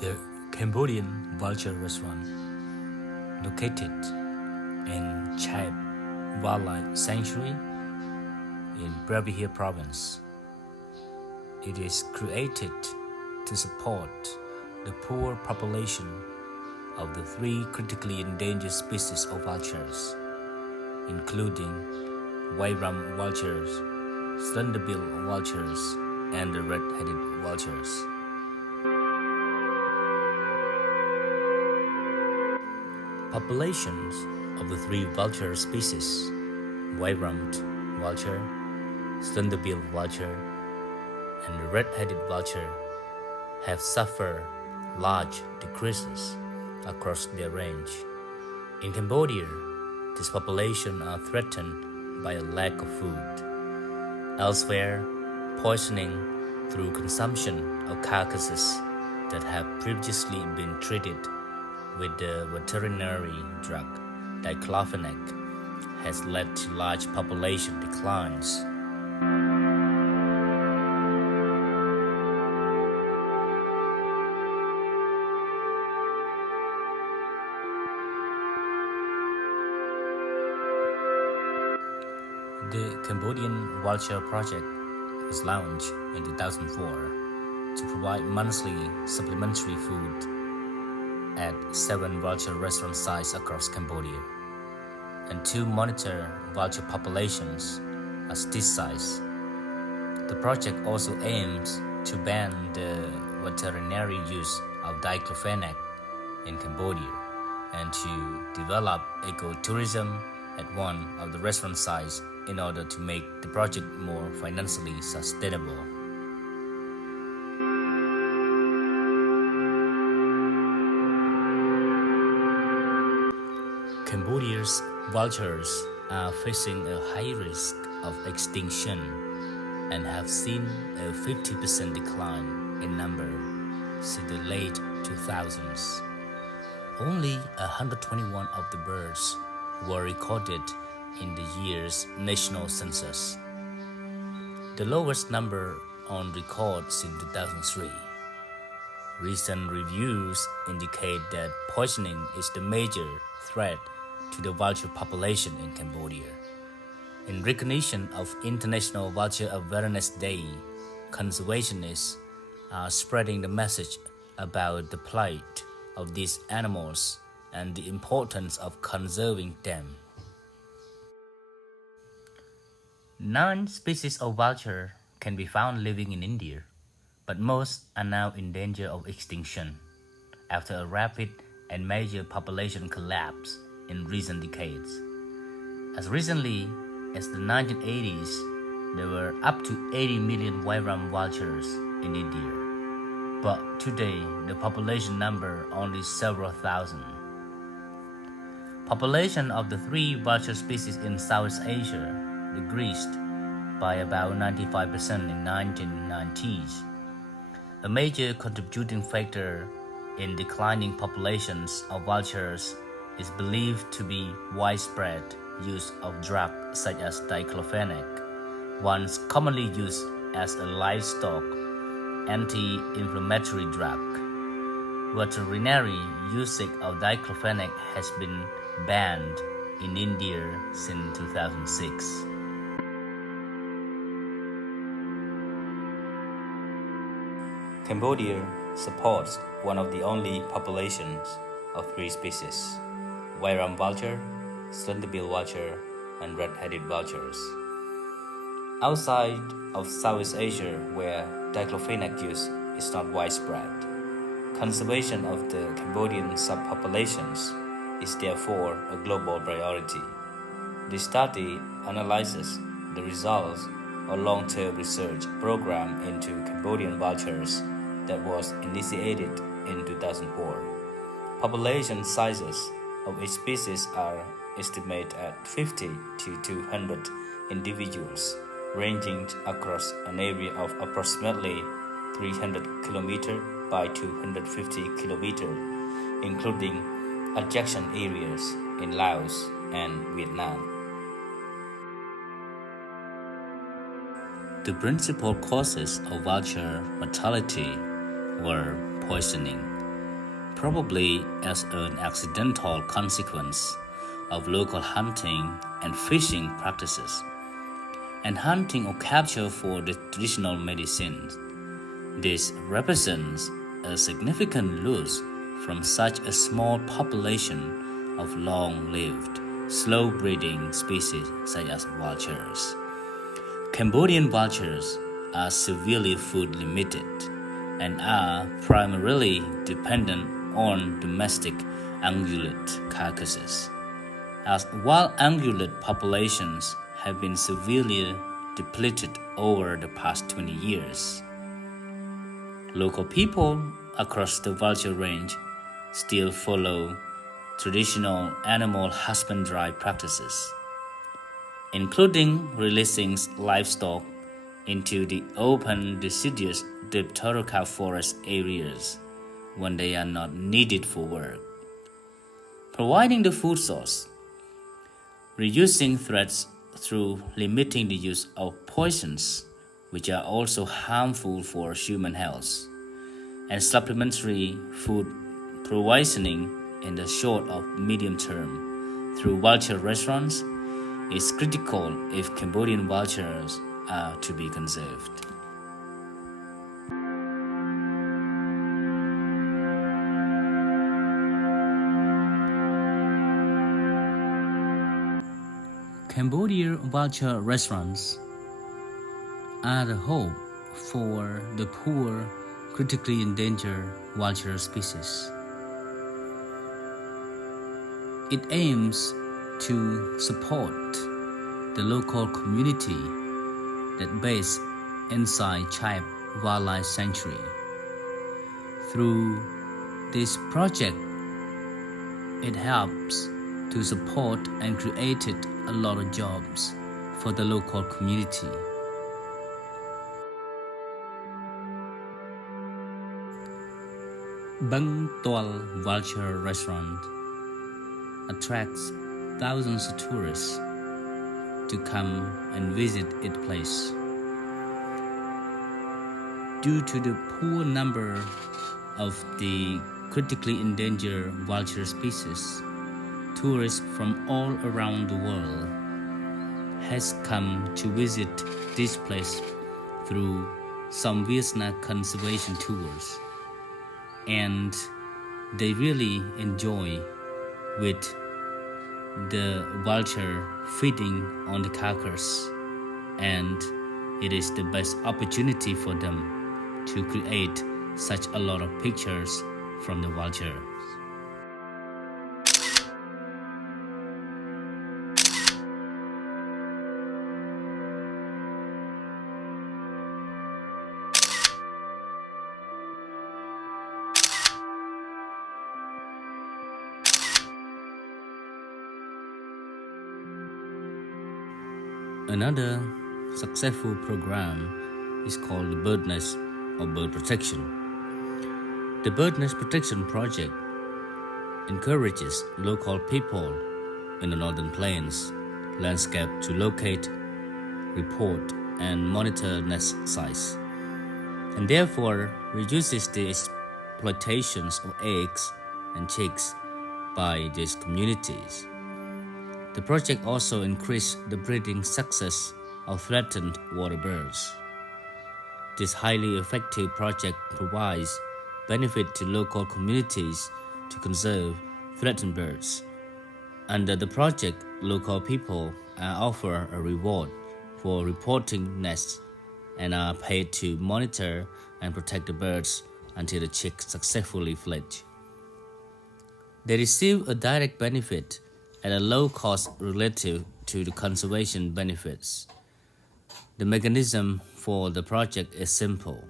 The Cambodian Vulture Restaurant, located in Chai Wildlife Sanctuary in Brevihir Province. It is created to support the poor population of the three critically endangered species of vultures, including white-rumped vultures, slender-billed vultures, and the red-headed vultures. Populations of the three vulture species, white-rumped vulture, slender-billed vulture, and the red-headed vulture, have suffered large decreases across their range. In Cambodia, these populations are threatened by a lack of food. Elsewhere, poisoning through consumption of carcasses that have previously been treated with the veterinary drug diclofenac has led to large population declines. The Cambodian Vulture Project was launched in 2004 to provide monthly supplementary food at 7 vulture restaurant sites across Cambodia, and to monitor vulture populations at these sites. The project also aims to ban the veterinary use of diclofenac in Cambodia and to develop ecotourism at one of the restaurant sites in order to make the project more financially sustainable. Cambodia's vultures are facing a high risk of extinction and have seen a 50% decline in number since the late 2000s. Only 121 of the birds were recorded in the year's national census, the lowest number on record since 2003. Recent reviews indicate that poisoning is the major threat to the vulture population in Cambodia. In recognition of International Vulture Awareness Day, conservationists are spreading the message about the plight of these animals and the importance of conserving them. 9 species of vulture can be found living in India, but most are now in danger of extinction after a rapid and major population collapse in recent decades. As recently as the 1980s, there were up to 80 million white-rumped vultures in India, but today the population number only several thousand. Population of the 3 vulture species in Southeast Asia decreased by about 95% in 1990s. A major contributing factor in declining populations of vultures is believed to be widespread use of drugs such as diclofenac, once commonly used as a livestock anti-inflammatory drug. Veterinary usage of diclofenac has been banned in India since 2006. Cambodia supports one of the only populations of 3 species, white-rumped vulture, slender-billed vulture, and red-headed vultures. Outside of Southeast Asia, where diclofenac use is not widespread, conservation of the Cambodian subpopulations is therefore a global priority. This study analyzes the results of a long-term research program into Cambodian vultures that was initiated in 2004. Population sizes of each species are estimated at 50 to 200 individuals, ranging across an area of approximately 300 km by 250 km, including adjacent areas in Laos and Vietnam. The principal causes of vulture mortality were poisoning, probably as an accidental consequence of local hunting and fishing practices, and hunting or capture for the traditional medicine. This represents a significant loss from such a small population of long-lived, slow-breeding species such as vultures. Cambodian vultures are severely food limited and are primarily dependent on domestic ungulate carcasses, as wild ungulate populations have been severely depleted over the past 20 years. Local people across the vulture range still follow traditional animal husbandry practices, including releasing livestock into the open deciduous dipterocarp forest areas when they are not needed for work, providing the food source, reducing threats through limiting the use of poisons, which are also harmful for human health, and supplementary food provisioning in the short or medium term through vulture restaurants is critical if Cambodian vultures are to be conserved. Cambodian vulture restaurants are the hope for the poor, critically endangered vulture species. It aims to support the local community that base inside Chai Wildlife Sanctuary. Through this project, it helps to support and created a lot of jobs for the local community. Bang Tual Vulture Restaurant attracts thousands of tourists to come and visit its place. Due to the poor number of the critically endangered vulture species, tourists from all around the world has come to visit this place through some Vietnam conservation tours, and they really enjoy with the vulture feeding on the carcass, and it is the best opportunity for them to create such a lot of pictures from the vulture. Another successful program is called the Bird Nest or Bird Protection. The Bird Nest Protection Project encourages local people in the Northern Plains landscape to locate, report, and monitor nest sites, and therefore reduces the exploitations of eggs and chicks by these communities. The project also increased the breeding success of threatened water birds. This highly effective project provides benefit to local communities to conserve threatened birds. Under the project, local people are offered a reward for reporting nests and are paid to monitor and protect the birds until the chicks successfully fledge. They receive a direct benefit at a low cost relative to the conservation benefits. The mechanism for the project is simple.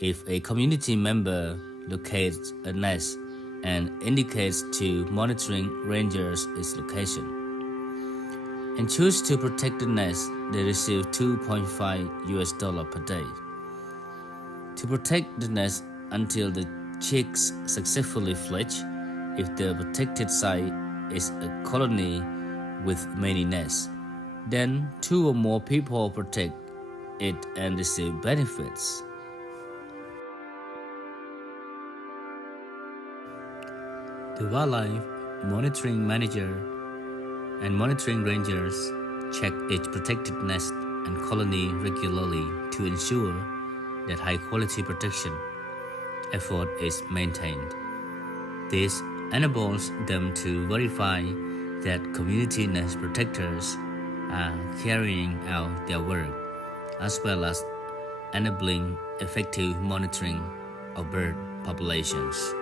If a community member locates a nest and indicates to monitoring rangers its location and choose to protect the nest, they receive $2.5 per day. To protect the nest until the chicks successfully fledge, if the protected site is a colony with many nests, then 2 or more people protect it and receive benefits. The wildlife monitoring manager and monitoring rangers check each protected nest and colony regularly to ensure that high-quality protection effort is maintained. This enables them to verify that community nest protectors are carrying out their work, as well as enabling effective monitoring of bird populations.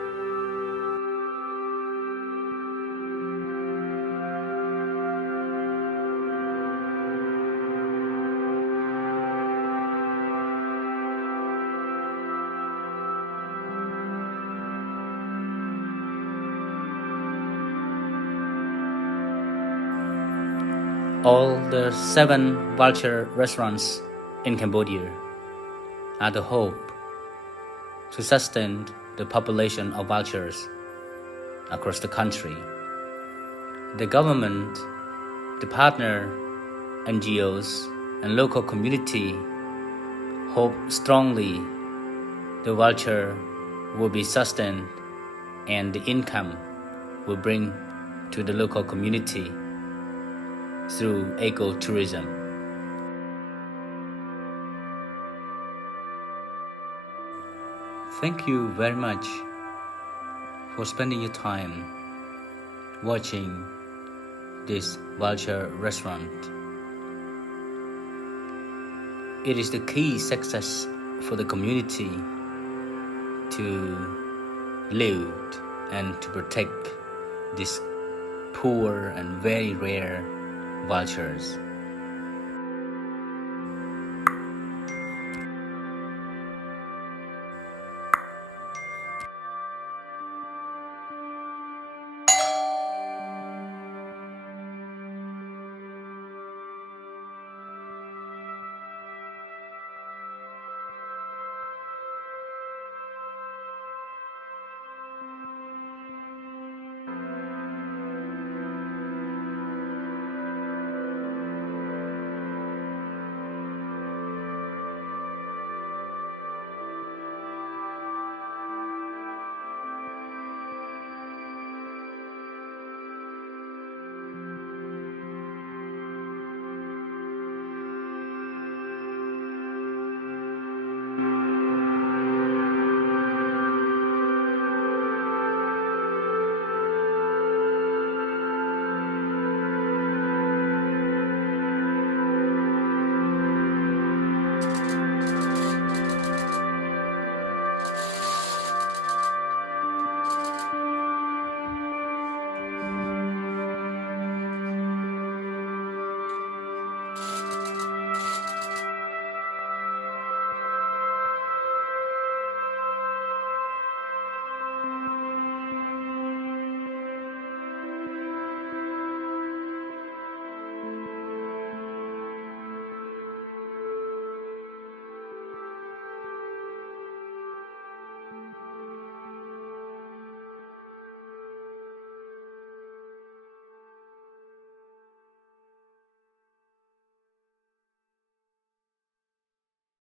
All the 7 Vulture restaurants in Cambodia are the hope to sustain the population of vultures across the country. The government, the partner NGOs, and local community hope strongly the vulture will be sustained and the income will bring to the local community through ecotourism. Thank you very much for spending your time watching this Vulture restaurant. It is the key success for the community to live and to protect these poor and very rare vultures.